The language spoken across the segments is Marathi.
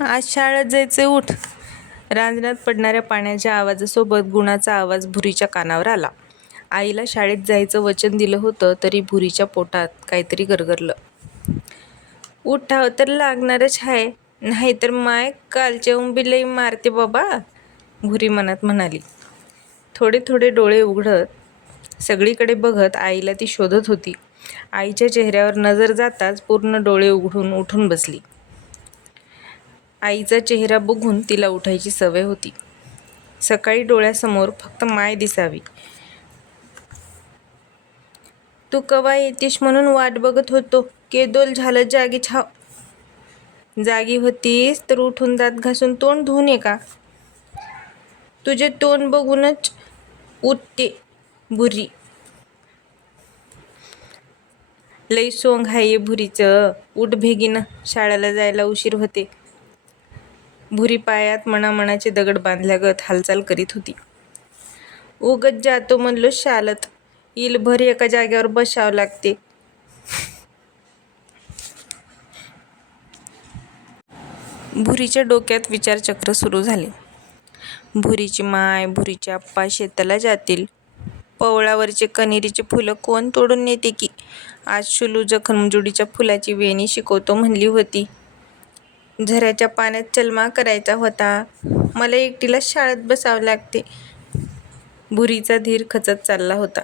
आज शाळेत जायचे उठ. रांजणात पडणाऱ्या पाण्याच्या आवाजासोबत गुणाचा आवाज भुरीच्या कानावर आला. आईला शाळेत जायचं वचन दिलं होतं तरी भुरीच्या पोटात काहीतरी गरगरलं. उठाव तर लागणारच आहे नाहीतर माय कालच्या उंबीलाही मारते बाबा भुरी मनात म्हणाली. थोडे थोडे डोळे उघडत सगळीकडे बघत आईला ती शोधत होती. आईच्या चेहऱ्यावर नजर जाताच पूर्ण डोळे उघडून उठून बसली. आईचा चेहरा बघून तिला उठायची सवय होती. सकाळी डोळ्यासमोर फक्त माय दिसावी. तू कवा येतीस म्हणून वाट बघत होतो? केदोल झालं जागी छाव. जागी होतीस तर उठून दात घासून तोंड धुवून ये का? तुझे तोंड बघूनच उठते बुरी. लई सोंग आहे भुरीचं उठ भेगीनं. शाळेला जायला उशीर होते. भुरी पायात मनामनाचे दगड बांधल्यागत हालचाल करीत होती. उगत जातो म्हणलो शालत इल भर एका जागेवर बसावं लागते. भुरीच्या डोक्यात विचारचक्र सुरू झाले. भुरीची माय भुरीचे आप्पा शेताला जातील. पवळावरचे कनेरीचे फुलं कोण तोडून नेते की? आज शुलू जखमजुडीच्या फुलाची वेणी शिकवतो म्हणली होती. झऱ्याच्या पाण्यात चलमा करायचा होता. मला एकटीला शाळेत बसावं लागते. भुरीचा धीर खचत चालला होता.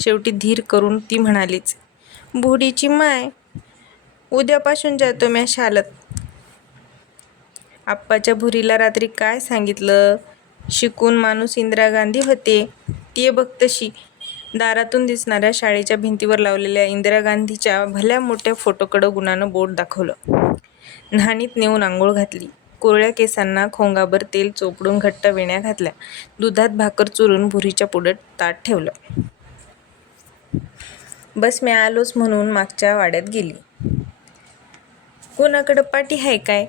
शेवटी धीर करून ती म्हणालीच भुडीची माय उद्यापासून जातो म्या शाळेत. आप्पाच्या भुरीला रात्री काय सांगितलं? शिकून माणूस इंदिरा गांधी होते. ती बघ तशी. दारातून दिसणाऱ्या शाळेच्या भिंतीवर लावलेल्या इंदिरा गांधीच्या भल्या मोठ्या फोटोकडं गुणानं बोट दाखवलं. न्हाणीत नेऊन आंघोळ घातली. कोरळ्या केसांना खोंगाभर तेल चोपडून घट्ट विण्या घातल्या. दुधात भाकर चुरून भुरीच्या पुढं ताट ठेवलं. बस मी आलोच म्हणून मागच्या वाड्यात गेली. कोणाकडं पाटी आहे काय?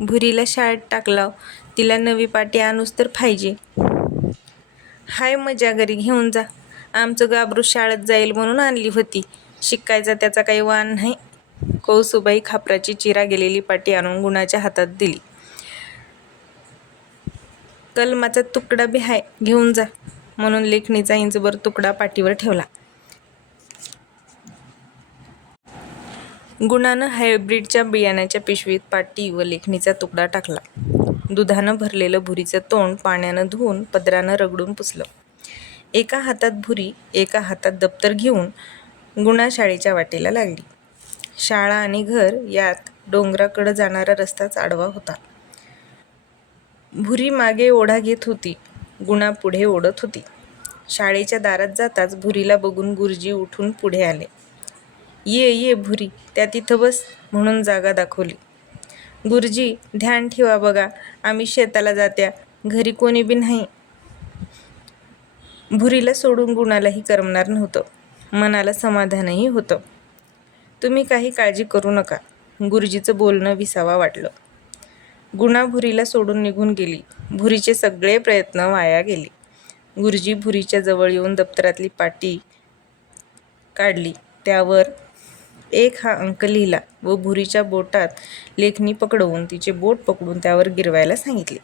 भुरीला शाळेत टाकलाव तिला नवी पाटी आणूस तर पाहिजे. हाय मजा घरी घेऊन जा. आमचं गाबरू शाळेत जाईल म्हणून आणली होती. शिकायचा त्याचा काही वाण नाही. कौसुबाई खापराची चिरा गेलेली पाटी आणून गुणाच्या हातात दिली. कलमाचा तुकडा बी हाय घेऊन जा म्हणून लेखणीचा इंचभर तुकडा पाठीवर ठेवला. गुणानं हायब्रिडच्या बियाण्याच्या पिशवीत पाटी व लेखणीचा तुकडा टाकला. दुधानं भरलेलं भुरीचं तोंड पाण्यानं धुवून पदरानं रगडून पुसलं. एका हातात भुरी एका हातात दप्तर घेऊन गुणा शाळेच्या वाटेला लागली. शाळा आणि घर यात डोंगराकडं जाणारा रस्ताच आडवा होता. भुरी मागे ओढा घेत होती गुणा पुढे ओढत होती. शाळेच्या दारात जाताच भुरीला बघून गुरुजी उठून पुढे आले. ये ये भुरी त्या तिथं बस म्हणून जागा दाखवली. गुरुजी ध्यान ठेवा बघा आम्ही शेताला जात्या घरी कोणी बी नाही. भुरीला सोडून गुणालाही करमणार नव्हतं. मनाला समाधानही होतं. तुम्ही काही काळजी करू नका. गुरुजीचं बोलणं विसावा वाटलं. गुणा भुरीला सोडून निघून गेली. भुरीचे सगळे प्रयत्न वाया गेले. गुरुजी भुरीच्या जवळ येऊन दप्तरातली पाटी काढली. त्यावर एक हा अंक लिहिला व भुरीच्या बोटात लेखणी पकडवून तिचे बोट पकडून त्यावर गिरवायला सांगितले.